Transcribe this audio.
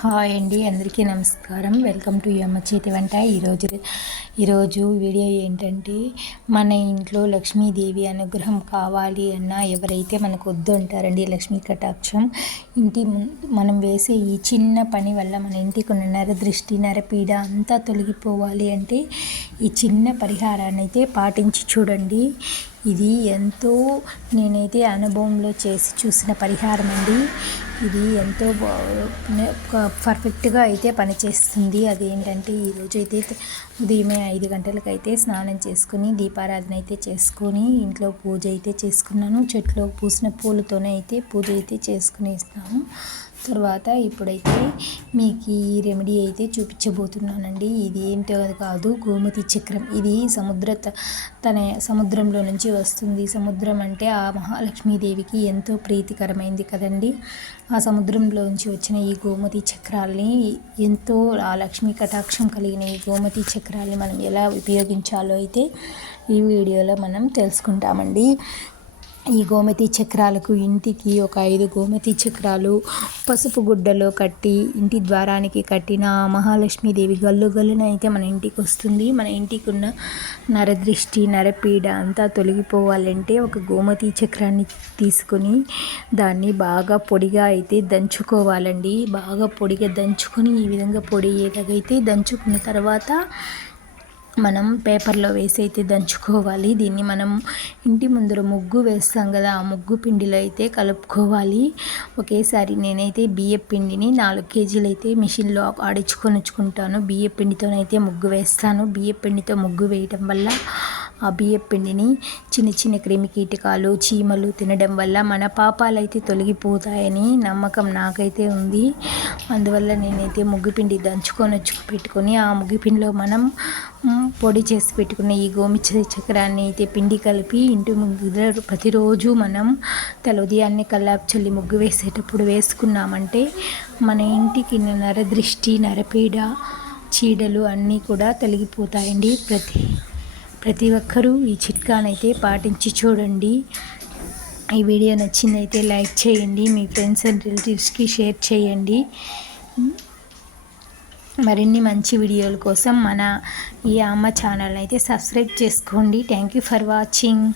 Hi అండి, అందరికీ నమస్కారం. వెల్కమ్ టు అమ్మ చేతి వంట. ఈరోజు వీడియో ఏంటంటే, మన ఇంట్లో లక్ష్మీదేవి అనుగ్రహం కావాలి అన్నా ఎవరైతే మనకు వద్దు అంటారండి లక్ష్మీ కటాక్షం. మనం వేసే ఈ చిన్న పని వల్ల మన ఇంటికి ఉన్న నరదృష్టి నరపీడ అంతా తొలగిపోవాలి అంటే ఈ చిన్న పరిహారాన్ని అయితే పాటించి చూడండి. ఇది ఎంతో నేనైతే అనుభవంలో చేసి చూసిన పరిహారం అండి. ఇది ఎంతో పర్ఫెక్ట్గా అయితే పనిచేస్తుంది. అదేంటంటే ఈరోజు అయితే ఉదయమే 5 గంటలకైతే స్నానం చేసుకుని దీపారాధన అయితే చేసుకొని ఇంట్లో పూజ అయితే చేసుకున్నాను. చెట్లో పూసిన పూలతోనే అయితే పూజ అయితే చేసుకునేస్తాను. తర్వాత ఇప్పుడైతే మీకు ఈ రెమెడీ అయితే చూపించబోతున్నానండి. ఇది ఏంటో కాదు, గోమతి చక్రం. ఇది సముద్రంలో నుంచి వస్తుంది. సముద్రం అంటే ఆ మహాలక్ష్మీదేవికి ఎంతో ప్రీతికరమైంది కదండి. ఆ సముద్రంలోంచి వచ్చిన ఈ గోమతి చక్రాల్ని ఎంతో ఆ లక్ష్మీ కటాక్షం కలిగిన ఈ గోమతి చక్రాల్ని మనం ఎలా ఉపయోగించాలో అయితే ఈ వీడియోలో మనం తెలుసుకుంటామండి. ఈ గోమతి చక్రాలకు ఇంటికి ఒక 5 గోమతి చక్రాలు పసుపు గుడ్డలో కట్టి ఇంటి ద్వారానికి కట్టిన మహాలక్ష్మీదేవి గల్లున అయితే మన ఇంటికి వస్తుంది. మన ఇంటికి ఉన్న నరదృష్టి నరపీడ అంతా తొలగిపోవాలంటే ఒక గోమతి చక్రాన్ని తీసుకొని దాన్ని బాగా పొడిగా అయితే దంచుకోవాలండి. బాగా పొడిగా దంచుకొని ఈ విధంగా పొడి ఏదైతే దంచుకున్న తర్వాత మనం పేపర్లో వేసి అయితే దంచుకోవాలి. దీన్ని మనం ఇంటి ముందర ముగ్గు వేస్తాం కదా, ఆ ముగ్గు పిండిలో అయితే కలుపుకోవాలి. ఒకేసారి నేనైతే బియ్య పిండిని 4 కేజీలు అయితే మిషన్లో ఆడించుకొని వచ్చుకుంటాను. బియ్య పిండితోనైతే ముగ్గు వేస్తాను. బియ్య పిండితో ముగ్గు వేయటం వల్ల ఆ బియ్య పిండిని చిన్న చిన్న క్రిమి కీటకాలు చీమలు తినడం వల్ల మన పాపాలు అయితే తొలగిపోతాయని నమ్మకం నాకైతే ఉంది. అందువల్ల నేనైతే ముగ్గుపిండి దంచుకొని పెట్టుకొని ఆ ముగ్గుపిండిలో మనం పొడి చేసి పెట్టుకున్న ఈ గోమతి చక్రాన్ని అయితే పిండి కలిపి ఇంటి ముందు ప్రతిరోజు మనం ఉదయాన్నే కల్లాపు చల్లి ముగ్గు వేసేటప్పుడు వేసుకున్నామంటే మన ఇంటికి నరదృష్టి నరపీడ చీడలు అన్నీ కూడా తొలగిపోతాయండి. ప్రతి ఒక్కరూ ఈ చిట్కానైతే పాటించి చూడండి. ఈ వీడియో నచ్చిందైతే లైక్ చేయండి, మీ ఫ్రెండ్స్ అండ్ రిలేటివ్స్కి షేర్ చేయండి. మరిన్ని మంచి వీడియోల కోసం మన ఈ అమ్మ ఛానల్ని అయితే సబ్స్క్రైబ్ చేసుకోండి. Thank you for watching.